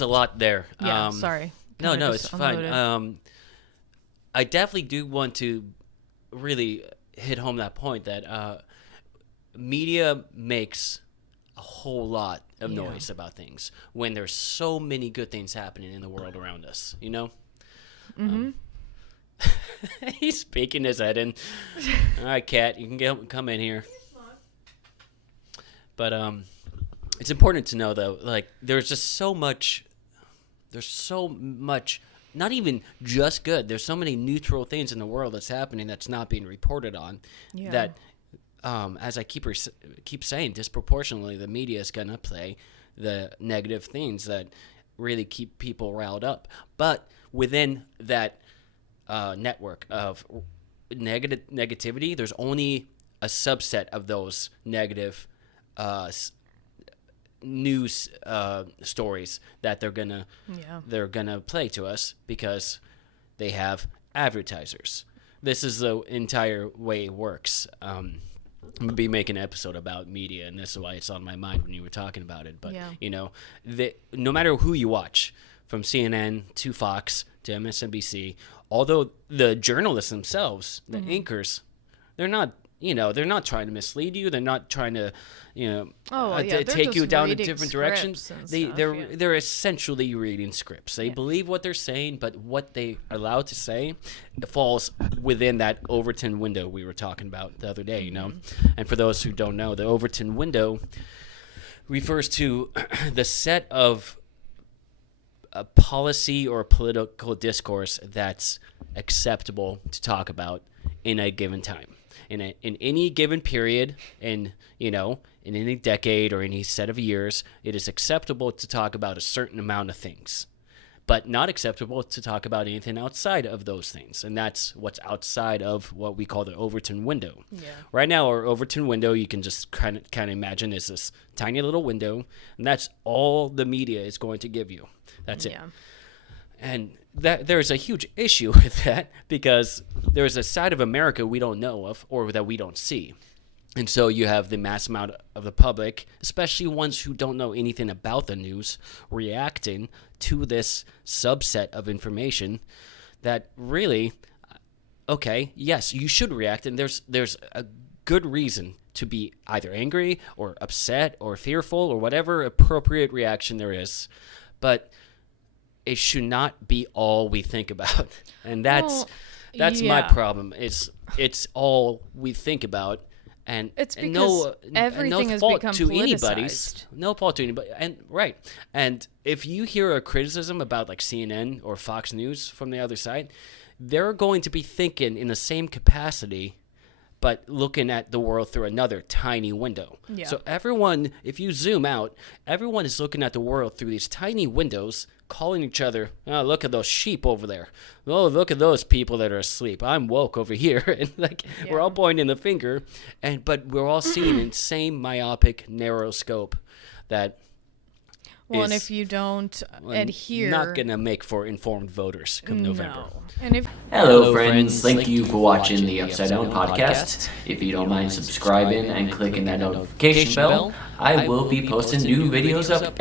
a lot there. Yeah, sorry. No, Kinda it's just fine. unloaded. I definitely do want to really hit home that point that media makes a whole lot of Yeah. noise about things when there's so many good things happening in the world around us, you know? Mm-hmm. He's peeking his head in. All right, Kat, you can come in here. But it's important to know, though, like, there's so much, not even just good. There's so many neutral things in the world that's happening that's not being reported on. Yeah. That, as I keep saying, disproportionately, the media is going to play the negative things that really keep people riled up. But within that network of negativity, there's only a subset of those negative news stories that they're gonna play to us because they have advertisers. This is the entire way it works. I'm gonna be making an episode about media, and this is why it's on my mind when you were talking about it. But no matter who you watch, from CNN to Fox to MSNBC, although the journalists themselves, the anchors, they're not trying to mislead you. They're not trying to, take you down in different directions. They're essentially reading scripts. They believe what they're saying, but what they are allowed to say falls within that Overton window we were talking about the other day, you know? And for those who don't know, the Overton window refers to the set of a policy or political discourse that's acceptable to talk about in a given time. In any given period, in any decade or any set of years, it is acceptable to talk about a certain amount of things, but not acceptable to talk about anything outside of those things. And that's what's outside of what we call the Overton window. Yeah. Right now, our Overton window, you can just kind of imagine, is this tiny little window, and that's all the media is going to give you. That's it. And there's a huge issue with that because there's a side of America we don't know of or that we don't see. And so you have the mass amount of the public, especially ones who don't know anything about the news, reacting to this subset of information that really, okay, yes, you should react. And there's a good reason to be either angry or upset or fearful or whatever appropriate reaction there is. But it should not be all we think about. And that's my problem. It's all we think about. And it's because everything has become politicized. No fault to anybody. And right. And if you hear a criticism about like CNN or Fox News from the other side, they're going to be thinking in the same capacity, but looking at the world through another tiny window. Yeah. So everyone, if you zoom out, everyone is looking at the world through these tiny windows, calling each other, oh, look at those sheep over there. Oh, look at those people that are asleep. I'm woke over here. And we're all pointing the finger, but we're all seeing in the same myopic, narrow scope that and if you don't adhere, not going to make for informed voters come November. And Hello, friends. Thank you for watching the Upside Down podcast. If you don't mind subscribing and clicking that notification bell, I will be posting new videos up